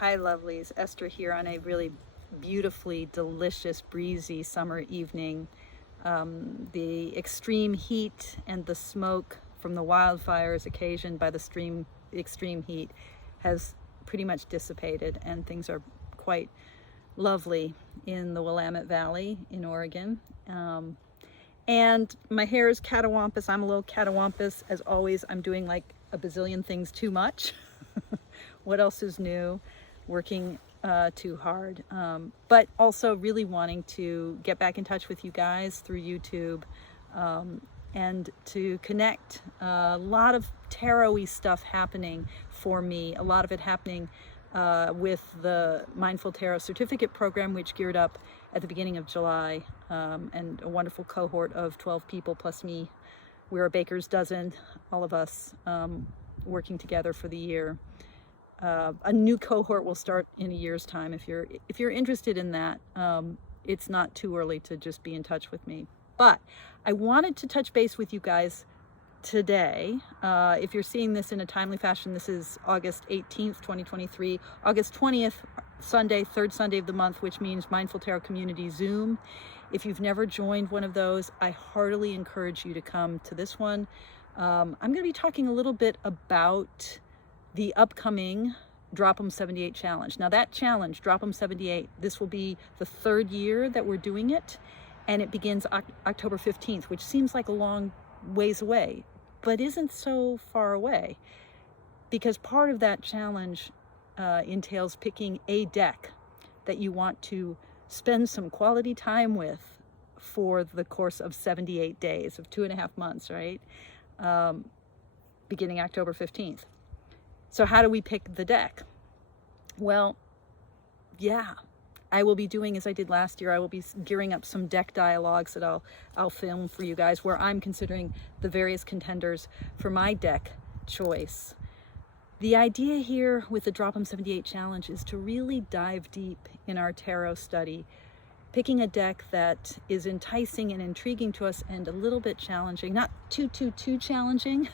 Hi lovelies, Esther here on a really beautifully delicious breezy summer evening. The extreme heat and the smoke from the wildfires occasioned by the extreme heat has pretty much dissipated, and things are quite lovely in the Willamette Valley in Oregon. And my hair is catawampus. I'm a little catawampus. As always, I'm doing like a bazillion things too much. What else is new? Working too hard. But also really wanting to get back in touch with you guys through YouTube and to connect. A lot of tarot-y stuff happening for me. A lot of it happening with the Mindful Tarot Certificate Program, which geared up at the beginning of July, and a wonderful cohort of 12 people plus me. We're a baker's dozen, all of us working together for the year. A new cohort will start in a year's time. If you're interested in that, it's not too early to just be in touch with me. But I wanted to touch base with you guys today. If you're seeing this in a timely fashion, this is August 18th, 2023, August 20th, Sunday, third Sunday of the month, which means Mindful Tarot Community Zoom. If you've never joined one of those, I heartily encourage you to come to this one. I'm going to be talking a little bit about the upcoming Drop 'em 78 challenge. Now that challenge, Drop 'em 78, this will be the third year that we're doing it, and it begins October 15th, which seems like a long ways away, but isn't so far away, because part of that challenge entails picking a deck that you want to spend some quality time with for the course of 78 days, of 2.5 months, right? Beginning October 15th. So how do we pick the deck? Well, yeah, I will be doing as I did last year. I will be gearing up some deck dialogues that I'll film for you guys, where I'm considering the various contenders for my deck choice. The idea here with the Drop 'em 78 challenge is to really dive deep in our tarot study, picking a deck that is enticing and intriguing to us and a little bit challenging, not too challenging.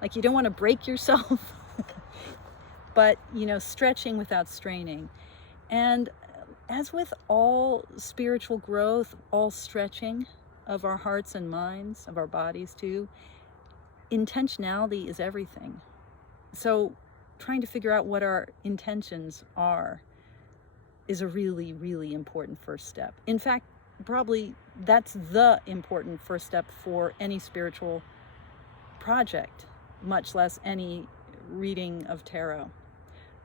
Like you don't want to break yourself, but stretching without straining. And as with all spiritual growth, all stretching of our hearts and minds, of our bodies too, intentionality is everything. So trying to figure out what our intentions are is a really, really important first step. In fact, probably that's the important first step for any spiritual project, much less any reading of tarot.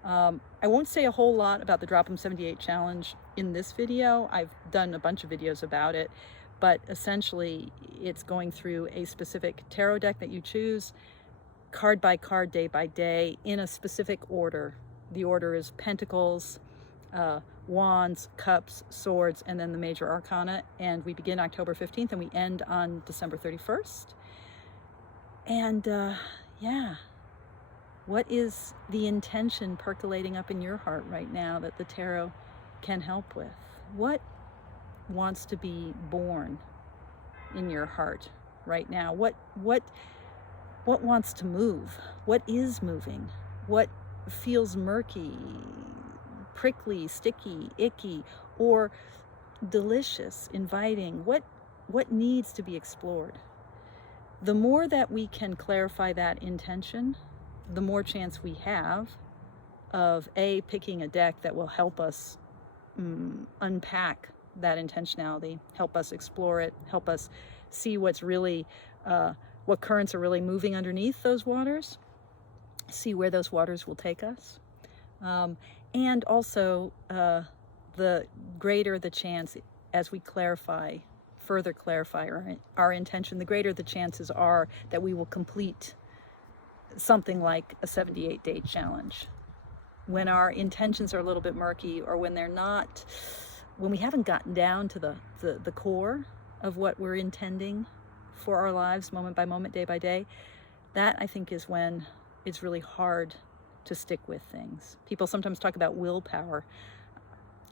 I won't say a whole lot about the Drop 'em 78 challenge in this video. I've done a bunch of videos about it, but essentially it's going through a specific tarot deck that you choose, card by card, day by day, in a specific order. The order is Pentacles, Wands, Cups, Swords, and then the major arcana. And we begin October 15th and we end on December 31st. And yeah, what is the intention percolating up in your heart right now that the tarot can help with? What wants to be born in your heart right now? What wants to move? What is moving? What feels murky, prickly, sticky, icky, or delicious, inviting? What needs to be explored? The more that we can clarify that intention, the more chance we have of picking a deck that will help us unpack that intentionality, help us explore it, help us see what's really, what currents are really moving underneath those waters, see where those waters will take us. And also, the greater the chance as we further clarify our intention, the greater the chances are that we will complete something like a 78-day challenge. When our intentions are a little bit murky, or when we haven't gotten down to the core of what we're intending for our lives, moment by moment, day by day, that I think is when it's really hard to stick with things. People sometimes talk about willpower.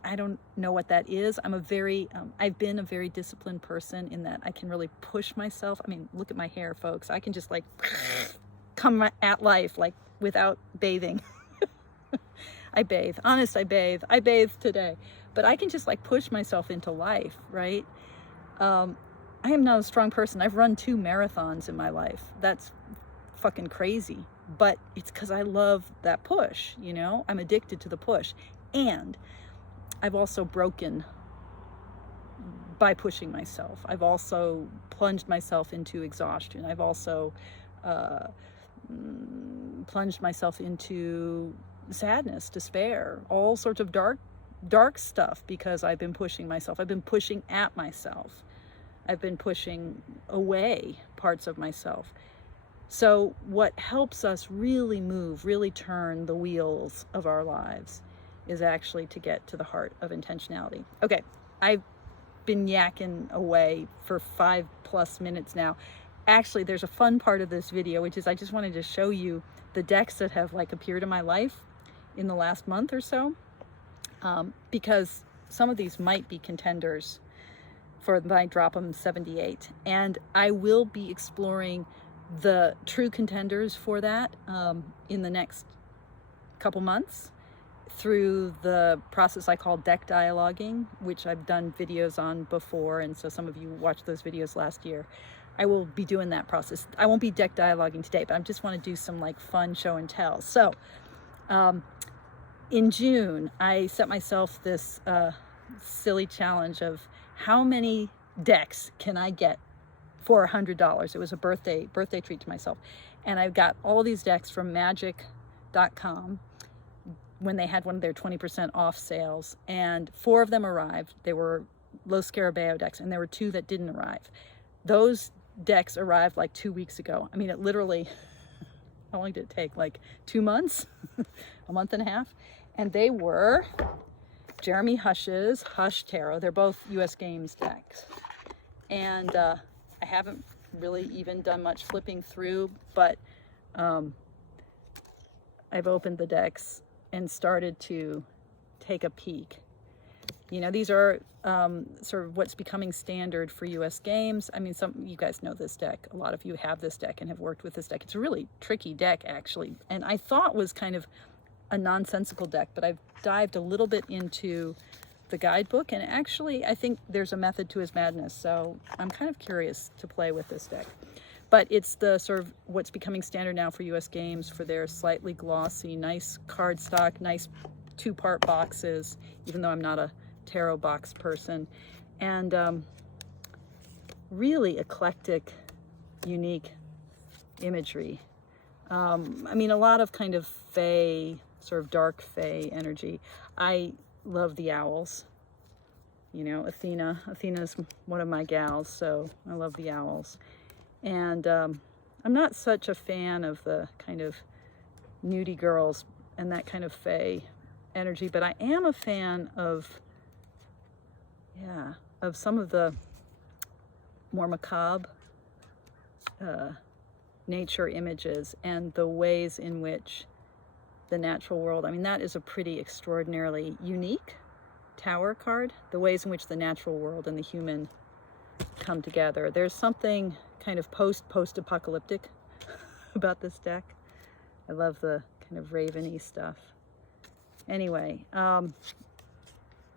I don't know what that is. I've been a very disciplined person in that I can really push myself. I mean, look at my hair, folks. I can just like come at life like without bathing. I bathe. Honest, I bathe. I bathed today. But I can just like push myself into life, right? I am not a strong person. I've run 2 marathons in my life. That's fucking crazy. But it's because I love that push, you know? I'm addicted to the push. And I've also broken by pushing myself. I've also plunged myself into exhaustion. I've also plunged myself into sadness, despair, all sorts of dark stuff because I've been pushing myself. I've been pushing at myself. I've been pushing away parts of myself. So what helps us really move, really turn the wheels of our lives is actually to get to the heart of intentionality. Okay, I've been yakking away for 5+ minutes now. Actually, there's a fun part of this video, which is I just wanted to show you the decks that have like appeared in my life in the last month or so, because some of these might be contenders for my Drop 'em 78, and I will be exploring the true contenders for that in the next couple months through the process I call deck dialoguing, which I've done videos on before, and so some of you watched those videos last year. I will be doing that process. I won't be deck dialoguing today, but I just want to do some like fun show and tell. So in June, I set myself this silly challenge of how many decks can I get for $100. It was a birthday treat to myself. And I got all these decks from magic.com when they had one of their 20% off sales, and 4 of them arrived. They were Los Scarabeo decks, and there were 2 that didn't arrive. Those decks arrived like 2 weeks ago. I mean, it literally, how long did it take? Like 2 months, a month and a half. And they were Jeremy Hush's Hush Tarot. They're both US Games decks. And I haven't really even done much flipping through, but I've opened the decks and started to take a peek. You know, these are sort of what's becoming standard for US Games. I mean, some you guys know this deck. A lot of you have this deck and have worked with this deck. It's a really tricky deck, actually, and I thought was kind of a nonsensical deck, but I've dived a little bit into the guidebook, and actually I think there's a method to his madness, so I'm kind of curious to play with this deck. But it's the sort of what's becoming standard now for US Games for their slightly glossy, nice cardstock, nice 2-part boxes, even though I'm not a tarot box person, and really eclectic, unique imagery. I mean, a lot of kind of fae, sort of dark fae energy. I love the owls. You know, Athena's one of my gals, so I love the owls. And I'm not such a fan of the kind of nudie girls and that kind of fae energy, but I am a fan of, yeah, of some of the more macabre nature images and the ways in which the natural world, I mean, that is a pretty extraordinarily unique tower card, the ways in which the natural world and the human come together. There's something kind of post-apocalyptic about this deck. I love the kind of raven-y stuff. Anyway,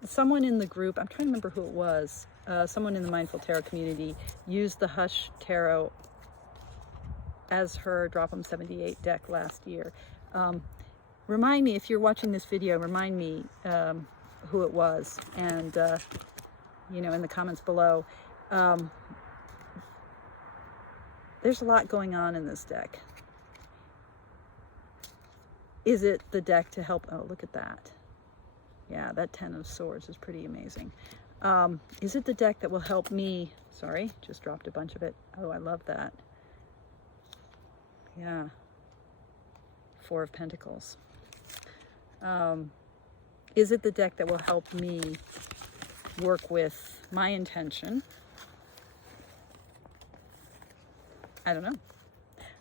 someone in the group, I'm trying to remember who it was, someone in the Mindful Tarot community used the Hush Tarot as her Drop 'em 78 deck last year. Remind me, if you're watching this video, remind me who it was, and you know, in the comments below. There's a lot going on in this deck. Is it the deck to help? Oh, look at that. Yeah, that 10 of Swords is pretty amazing. Is it the deck that will help me? Sorry, just dropped a bunch of it. Oh, I love that. Yeah. 4 of Pentacles. Is it the deck that will help me work with my intention? I don't know.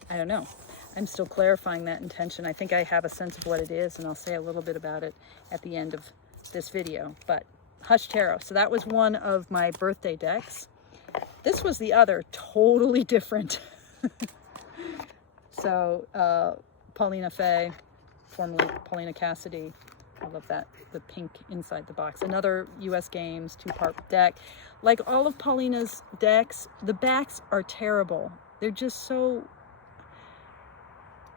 I don't know. I'm still clarifying that intention. I think I have a sense of what it is, and I'll say a little bit about it at the end of this video. But Hush Tarot. So that was one of my birthday decks. This was the other, totally different. So Paulina Faye, formerly Paulina Cassidy, I love that, the pink inside the box. Another US Games 2-part deck. Like all of Paulina's decks, the backs are terrible. They're just so...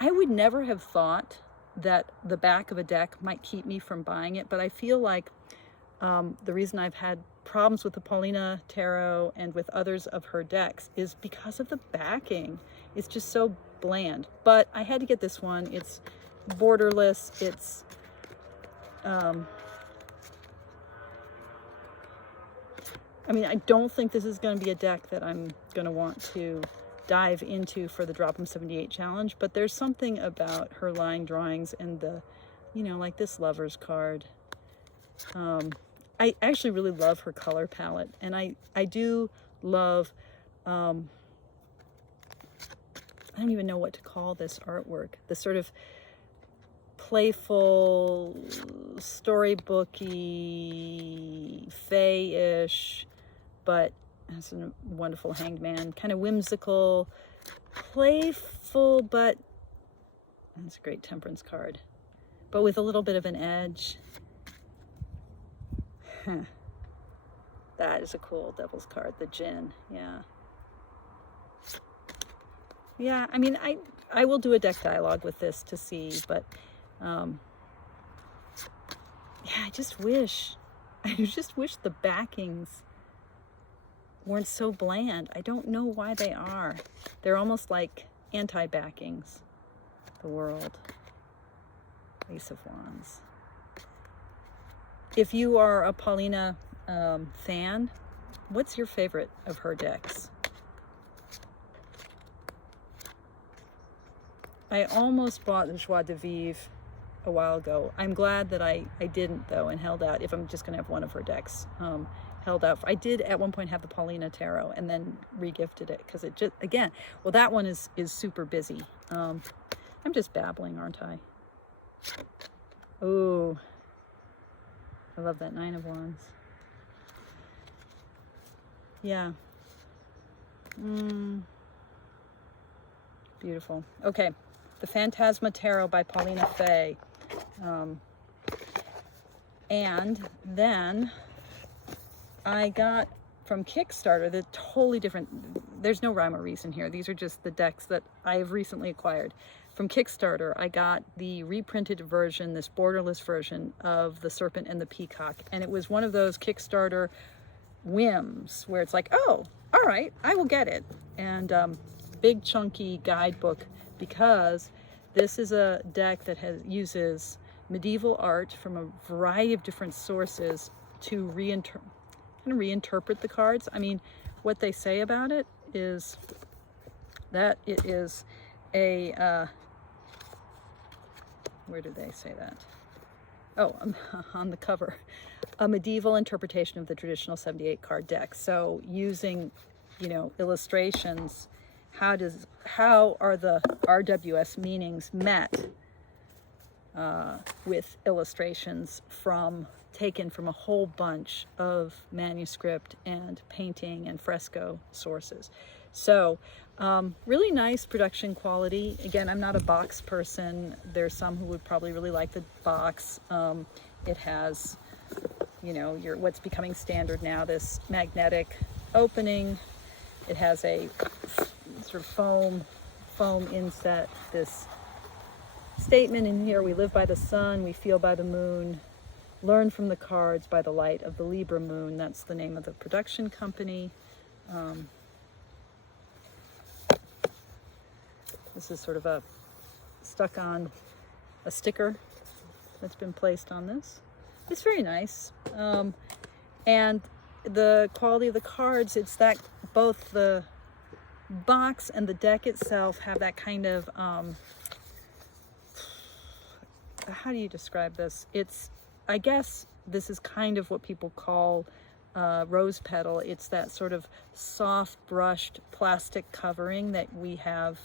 I would never have thought that the back of a deck might keep me from buying it, but I feel like the reason I've had problems with the Paulina Tarot and with others of her decks is because of the backing. It's just so bland. But I had to get this one. It's borderless. It's I mean, I don't think this is going to be a deck that I'm going to want to dive into for the Drop 'em 78 challenge, but there's something about her line drawings and the, you know, like this Lovers card. I actually really love her color palette, and I do love, I don't even know what to call this artwork, the sort of playful, storybooky, fae-ish, but has a wonderful hangman, kind of whimsical, playful, but that's a great temperance card, but with a little bit of an edge. That is a cool devil's card, the Djinn. Yeah, I mean, I will do a deck dialogue with this to see, but yeah, I just wish the backings weren't so bland. I don't know why they are. They're almost like anti-backings. The World. Ace of Wands. If you are a Paulina fan, what's your favorite of her decks? I almost bought the Joie de Vivre a while ago. I'm glad that I didn't, though, and held out. If I'm just going to have one of her decks, held out. I did at one point have the Paulina Tarot and then regifted it because it just, again, well, that one is super busy. I'm just babbling, aren't I? Oh, I love that Nine of Wands. Yeah. Beautiful. Okay. The Phantasma Tarot by Paulina Fay. And then I got from Kickstarter the totally different, there's no rhyme or reason here. These are just the decks that I've recently acquired. From Kickstarter, I got the reprinted version, this borderless version of The Serpent and the Peacock. And it was one of those Kickstarter whims where it's like, oh, all right, I will get it. And big chunky guidebook, because this is a deck that uses medieval art from a variety of different sources to reinterpret the cards. I mean, what they say about it is that it is a where did they say that? Oh, on the cover, a medieval interpretation of the traditional 78 card deck. So using, you know, illustrations, how are the RWS meanings met with illustrations taken from a whole bunch of manuscript and painting and fresco sources. So really nice production quality. Again, I'm not a box person. There's some who would probably really like the box. It has, you know, what's becoming standard now, this magnetic opening. It has a sort of foam inset, this statement in here: we live by the sun, we feel by the moon, learn from the cards by the light of the Libra moon. That's the name of the production company. This is sort of a stuck on a sticker that's been placed on this. It's very nice. And the quality of the cards, it's that both the box and the deck itself have that kind of, how do you describe this? It's, I guess this is kind of what people call rose petal. It's that sort of soft brushed plastic covering that we have,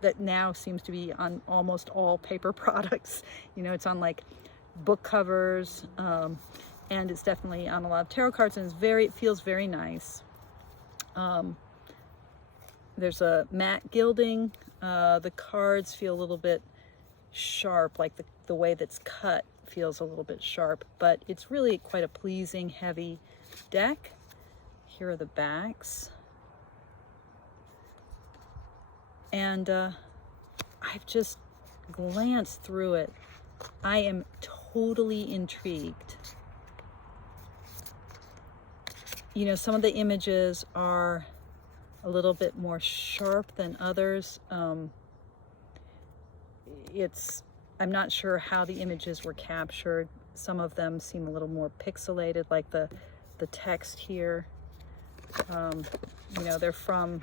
that now seems to be on almost all paper products. You know, it's on like book covers, and it's definitely on a lot of tarot cards, and it feels very nice. There's a matte gilding. The cards feel a little bit sharp, like the way that's cut feels a little bit sharp, but it's really quite a pleasing, heavy deck. Here are the backs. And I've just glanced through it. I am totally intrigued. You know, some of the images are a little bit more sharp than others. I'm not sure how the images were captured. Some of them seem a little more pixelated, like the text here. You know, they're from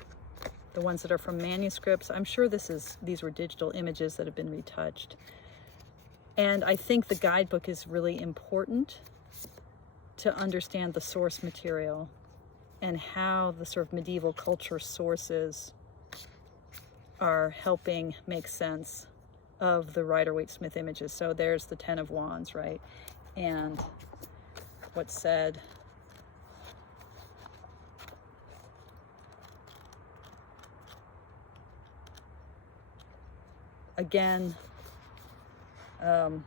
the ones that are from manuscripts. I'm sure these were digital images that have been retouched. And I think the guidebook is really important to understand the source material and how the sort of medieval culture sources are helping make sense of the Rider-Waite-Smith images. So there's the Ten of Wands, right? And what's said. Again,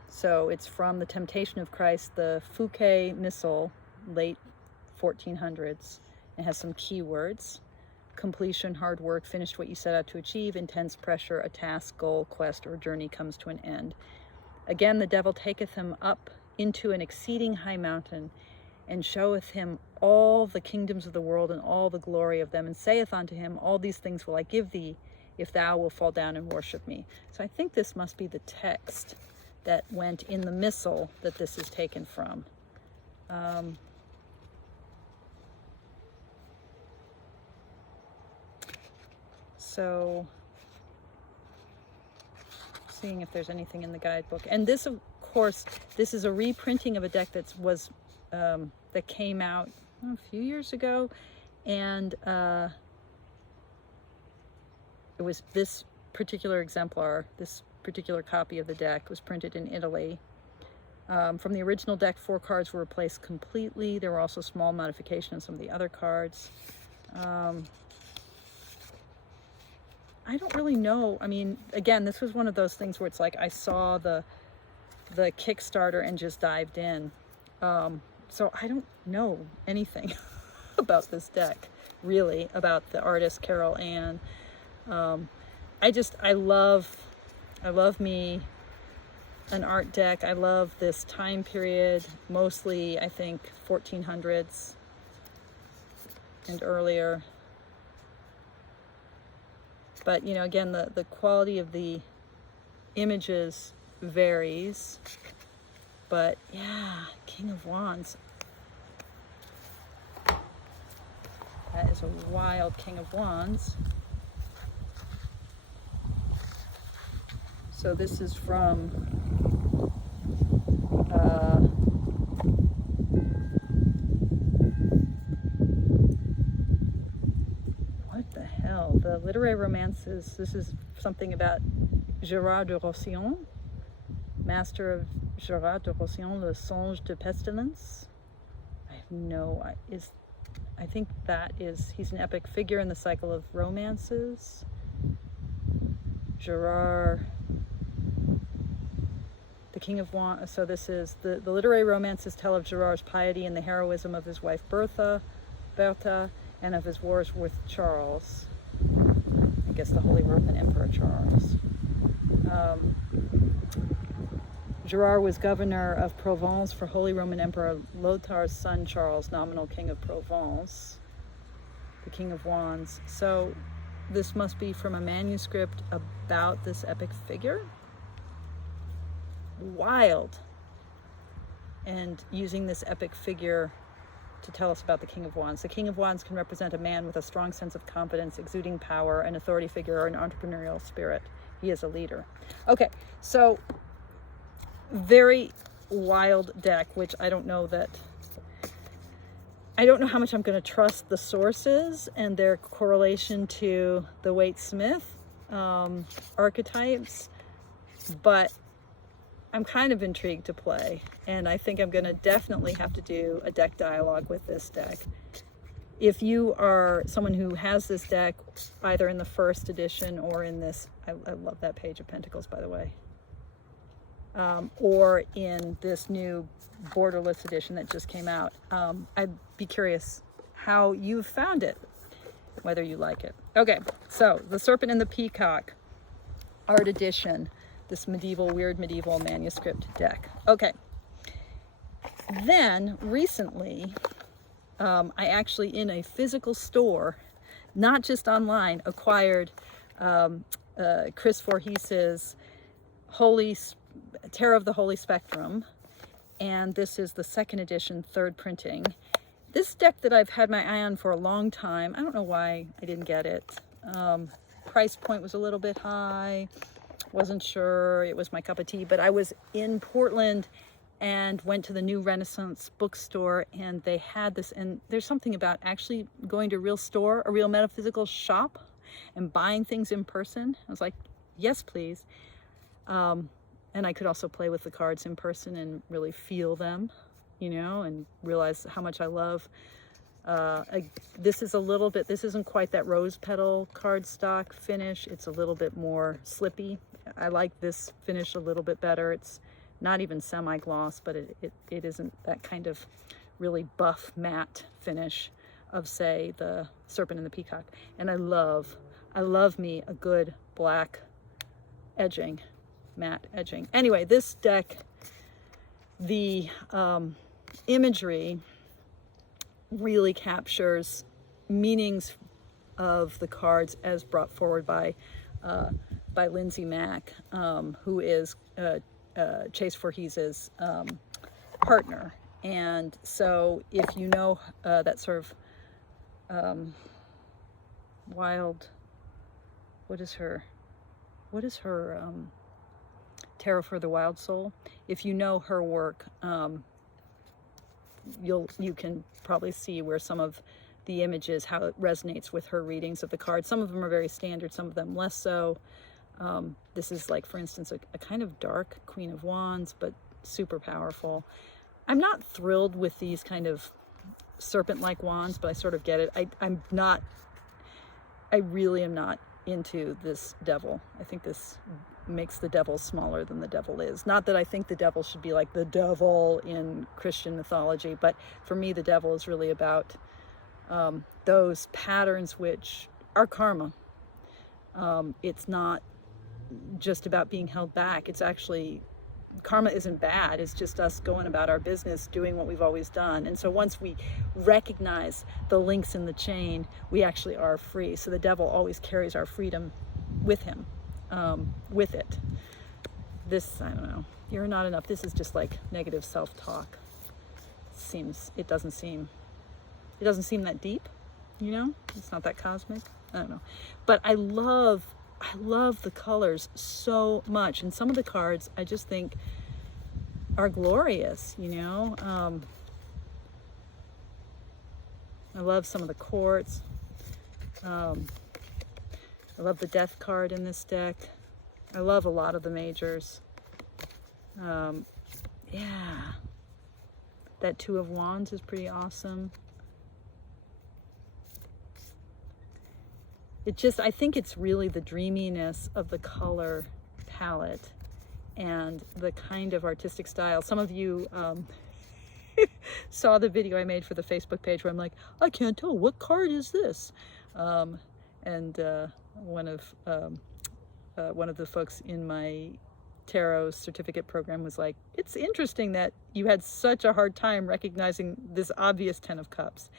so it's from The Temptation of Christ, the Fouquet Missal, late 1400s. It has some keywords: completion, hard work, finished what you set out to achieve, intense pressure, a task, goal, quest, or journey comes to an end. Again, the devil taketh him up into an exceeding high mountain, and showeth him all the kingdoms of the world and all the glory of them, and saith unto him, all these things will I give thee, if thou wilt fall down and worship me. So I think this must be the text that went in the missal that this is taken from. So, seeing if there's anything in the guidebook. And this, of course, this is a reprinting of a deck that came out a few years ago, and it was this particular exemplar, this particular copy of the deck was printed in Italy. From the original deck, 4 cards were replaced completely. There were also small modifications on some of the other cards. I don't really know. I mean, again, this was one of those things where it's like I saw the Kickstarter and just dived in. So I don't know anything about this deck, really, about the artist Carol Ann. I love me an art deck. I love this time period, mostly I think 1400s and earlier. But, you know, again, the quality of the images varies. But, yeah, King of Wands. That is a wild King of Wands. So this is from what the hell? The literary romances. This is something about Gérard de Roussillon, master of Gérard de Roussillon, Le Songe de Pestilence. I have no, I think he's an epic figure in the cycle of romances. Gérard, the King of Wands. So this is, the literary romances tell of Gérard's piety and the heroism of his wife Bertha, and of his wars with Charles. I guess the Holy Roman Emperor Charles. Gérard was governor of Provence for Holy Roman Emperor Lothair's son Charles, nominal King of Provence, the King of Wands. So this must be from a manuscript about this epic figure. Wild. And using this epic figure to tell us about the King of Wands. The King of Wands can represent a man with a strong sense of confidence, exuding power, an authority figure, or an entrepreneurial spirit. He is a leader. Okay, so very wild deck, which I don't know how much I'm going to trust the sources and their correlation to the Waite-Smith archetypes, but I'm kind of intrigued to play, and I think I'm going to definitely have to do a deck dialogue with this deck. If you are someone who has this deck, either in the first edition or in this, I love that Page of Pentacles, by the way. or in this new borderless edition that just came out. I'd be curious how you've found it, whether you like it. Okay, so The Serpent and the Peacock, art edition, this weird medieval manuscript deck. Okay, then recently, I actually, in a physical store, not just online, acquired Chris Voorhees's Tarot of the Holy Spectrum, and this is the second edition, third printing. This deck that I've had my eye on for a long time, I don't know why I didn't get it. Price point was a little bit high, wasn't sure it was my cup of tea, but I was in Portland and went to the New Renaissance bookstore, and they had this, and there's something about actually going to a real store, a real metaphysical shop, and buying things in person. I was like, yes, please. And I could also play with the cards in person and really feel them, you know, and realize how much I love. This isn't quite that rose petal cardstock finish. It's a little bit more slippy. I like this finish a little bit better. It's not even semi-gloss, but it isn't that kind of really buff matte finish of, say, the Serpent and the Peacock. And I love me a good black edging, matte edging. Anyway, this deck, the imagery really captures meanings of the cards as brought forward by Lindsay Mack, who is Chase Voorhees's partner. And so if you know that sort of wild, what is her Tarot for the Wild Soul, if you know her work, you can probably see where some of the images, how it resonates with her readings of the cards. Some of them are very standard, some of them less so. This is, like, for instance, a kind of dark Queen of Wands, but super powerful. I'm not thrilled with these kind of serpent-like wands, but I sort of get it. I really am not into this devil. I think this makes the devil smaller than the devil is. Not that I think the devil should be like the devil in Christian mythology, but for me the devil is really about those patterns which are karma. It's not just about being held back. It's actually, karma isn't bad. It's just us going about our business, doing what we've always done. And so once we recognize the links in the chain, we actually are free. So the devil always carries our freedom with him, with it. This, I don't know, you're not enough. This is just like negative self-talk. It doesn't seem that deep, you know? It's not that cosmic. I don't know. But I love the colors so much. And some of the cards I just think are glorious, you know? I love some of the quartz. I love the death card in this deck. I love a lot of the majors. Yeah. That Two of Wands is pretty awesome. I think it's really the dreaminess of the color palette and the kind of artistic style. Some of you saw the video I made for the Facebook page where I'm like, I can't tell, what card is this? And one of the folks in my tarot certificate program was like, it's interesting that you had such a hard time recognizing this obvious Ten of Cups.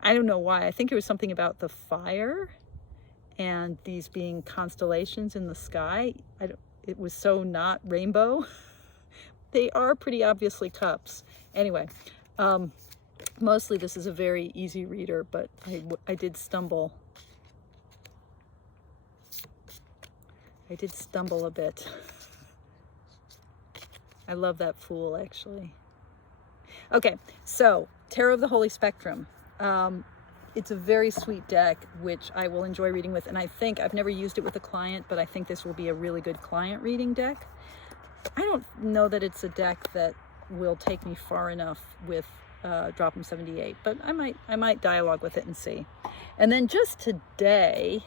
I don't know why. I think it was something about the fire and these being constellations in the sky. It was so not rainbow. They are pretty obviously cups. Anyway, mostly this is a very easy reader, but I did stumble. I did stumble a bit. I love that Fool, actually. Okay, so Tarot of the Holy Spectrum. It's a very sweet deck, which I will enjoy reading with, and I think, I've never used it with a client, but I think this will be a really good client reading deck. I don't know that it's a deck that will take me far enough with Drop 'em 78, but I might dialogue with it and see. And then just today,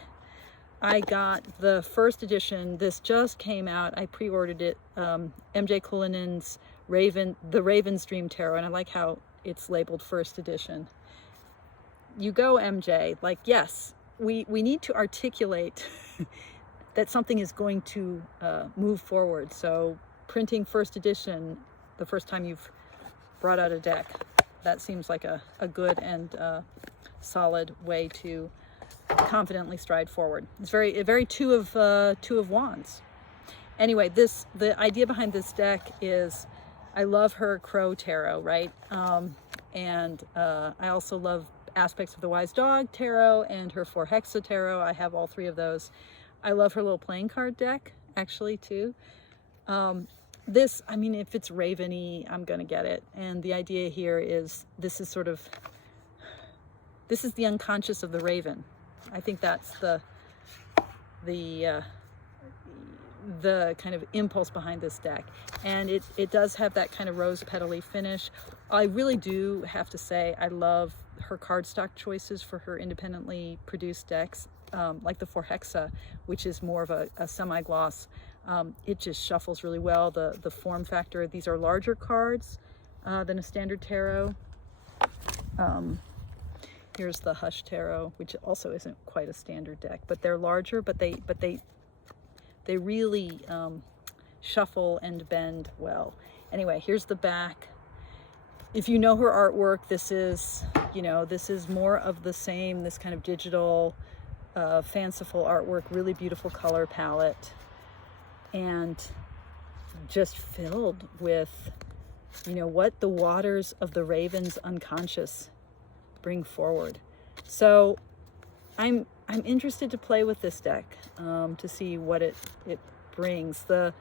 I got the first edition. This just came out. I pre-ordered it. MJ Culinan's the Raven's Dream Tarot, and I like how it's labeled first edition. You go, MJ. Like, yes, we need to articulate that something is going to move forward. So printing first edition the first time you've brought out a deck, that seems like a good and solid way to confidently stride forward. It's very two of wands. Anyway, the idea behind this deck is I love her Crow Tarot, right? And I also love aspects of the Wise Dog Tarot and her 4 Hexa Tarot. I have all 3 of those. I love her little playing card deck, actually, too. This, I mean, if it's Raven-y, I'm gonna get it. And the idea here is this is the unconscious of the Raven. I think that's the kind of impulse behind this deck. And it does have that kind of rose petally finish. I really do have to say I love her cardstock choices for her independently produced decks, like the 4 Hexa, which is more of a semi-gloss. It just shuffles really well. The form factor, these are larger cards than a standard tarot. Here's the Hush Tarot, which also isn't quite a standard deck, but they're larger, but they really shuffle and bend well. Anyway, here's the back. If you know her artwork, this is more of the same, this kind of digital, fanciful artwork, really beautiful color palette, and just filled with, what the waters of the Raven's unconscious bring forward. So I'm interested to play with this deck, to see what it brings. The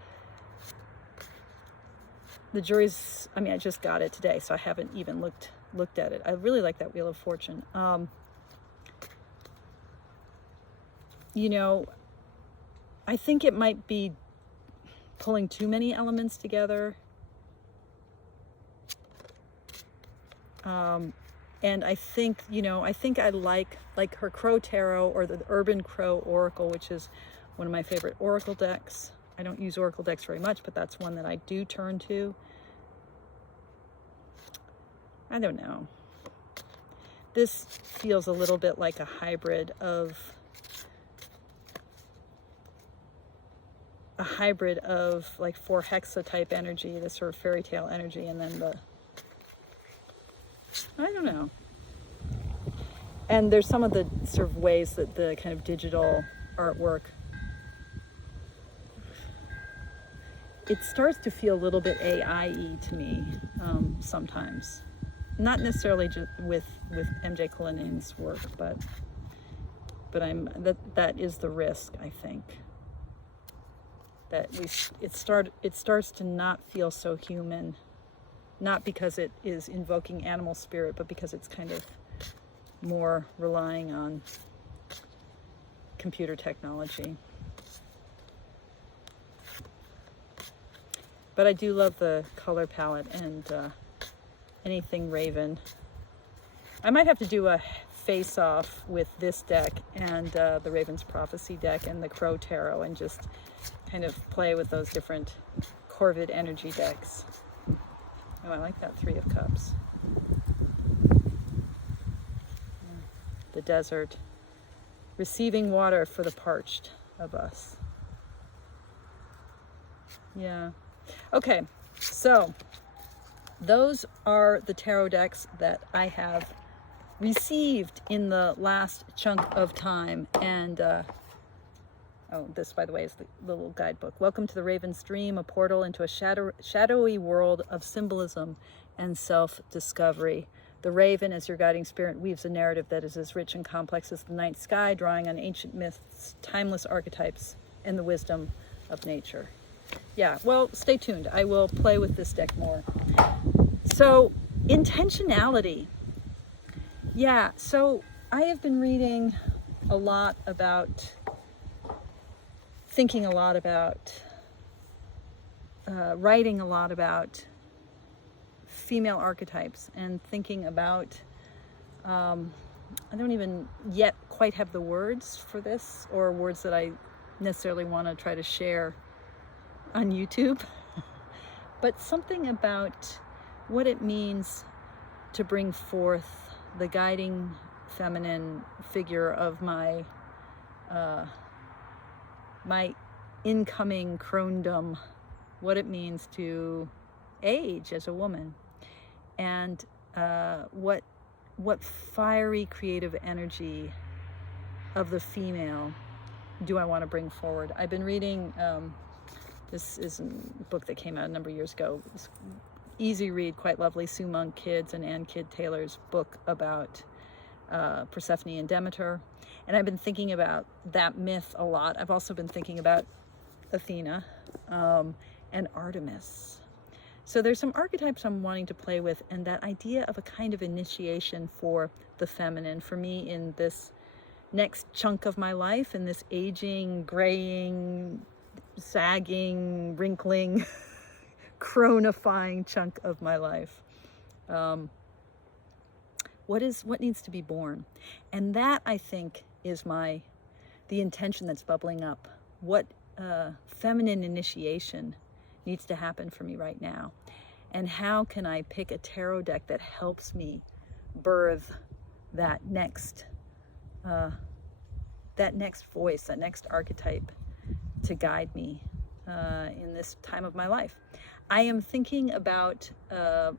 jury's, I mean, I just got it today, so I haven't even looked at it. I really like that Wheel of Fortune. I think it might be pulling too many elements together. And I think, I like her Crow Tarot, or the Urban Crow Oracle, which is one of my favorite Oracle decks. I don't use Oracle decks very much, but that's one that I do turn to. I don't know. This feels a little bit like a hybrid of like 4 Hexa type energy, this sort of fairy tale energy, and then I don't know. And there's some of the sort of ways that the kind of digital artwork, it starts to feel a little bit AI-y to me sometimes. Not necessarily just with MJ Culinan's work, but that is the risk, I think. That it starts to not feel so human, not because it is invoking animal spirit, but because it's kind of more relying on computer technology. But I do love the color palette and anything Raven. I might have to do a face-off with this deck and the Raven's Prophecy deck and the Crow Tarot, and just kind of play with those different Corvid energy decks. Oh, I like that 3 of Cups. The desert, receiving water for the parched of us. Yeah. Okay, so those are the tarot decks that I have received in the last chunk of time. And oh, this, by the way, is the little guidebook. Welcome to the Raven's Dream, a portal into a shadowy world of symbolism and self-discovery. The Raven, as your guiding spirit, weaves a narrative that is as rich and complex as the night sky, drawing on ancient myths, timeless archetypes, and the wisdom of nature. Yeah, well, stay tuned. I will play with this deck more. So, intentionality. Yeah, so I have been reading a lot about, thinking a lot about, writing a lot about female archetypes, and thinking about I don't even yet quite have the words for this, or words that I necessarily want to try to share on YouTube, but something about what it means to bring forth the guiding feminine figure of my my incoming crondom, what it means to age as a woman, and what fiery creative energy of the female do I want to bring forward. I've been reading, this is a book that came out a number of years ago. It's easy read, quite lovely, Sue Monk Kids and Ann Kidd Taylor's book about Persephone and Demeter. And I've been thinking about that myth a lot. I've also been thinking about Athena and Artemis. So there's some archetypes I'm wanting to play with, and that idea of a kind of initiation for the feminine for me in this next chunk of my life, in this aging, graying, sagging, wrinkling, chronifying chunk of my life. What needs to be born? And that, I think, is the intention that's bubbling up. What feminine initiation needs to happen for me right now? And how can I pick a tarot deck that helps me birth that next voice, that next archetype to guide me in this time of my life? I am thinking about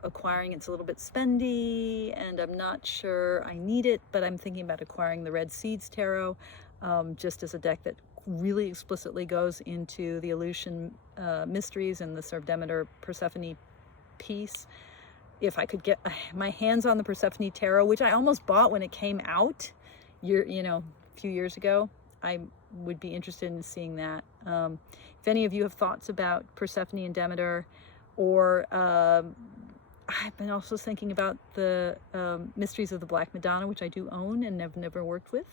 acquiring, it's a little bit spendy and I'm not sure I need it, but I'm thinking about acquiring the Red Seeds Tarot, just as a deck that really explicitly goes into the Aleutian mysteries and the sort of Demeter Persephone piece. If I could get my hands on the Persephone Tarot, which I almost bought when it came out, a few years ago, I would be interested in seeing that. If any of you have thoughts about Persephone and Demeter, or I've been also thinking about the Mysteries of the Black Madonna, which I do own and have never worked with.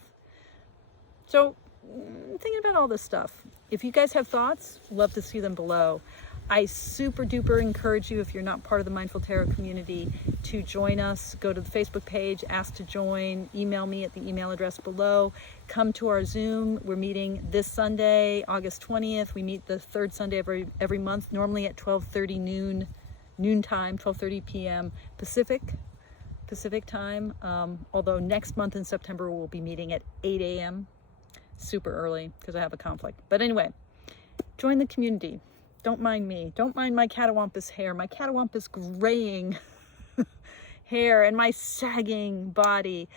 So I'm thinking about all this stuff. If you guys have thoughts, love to see them below. I super duper encourage you, if you're not part of the Mindful Tarot community, to join us. Go to the Facebook page, ask to join, email me at the email address below. Come to our Zoom. We're meeting this Sunday, August 20th. We meet the third Sunday of every month, normally at 12:30 noontime, 12:30 p.m. Pacific time. Although next month in September, we'll be meeting at 8 a.m. super early because I have a conflict. But anyway, join the community. Don't mind me. Don't mind my catawampus hair, my catawampus graying hair, and my sagging body.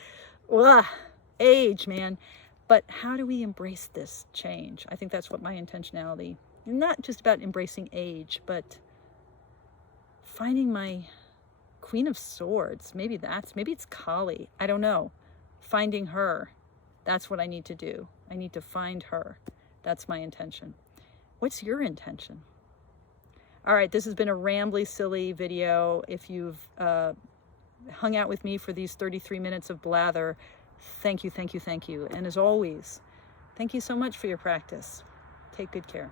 Ugh, age, man. But how do we embrace this change? I think that's what my intentionality, not just about embracing age, but finding my Queen of Swords. Maybe it's Kali. I don't know. Finding her. That's what I need to do. I need to find her. That's my intention. What's your intention? All right, this has been a rambly, silly video. If you've hung out with me for these 33 minutes of blather, thank you, thank you, thank you. And as always, thank you so much for your practice. Take good care.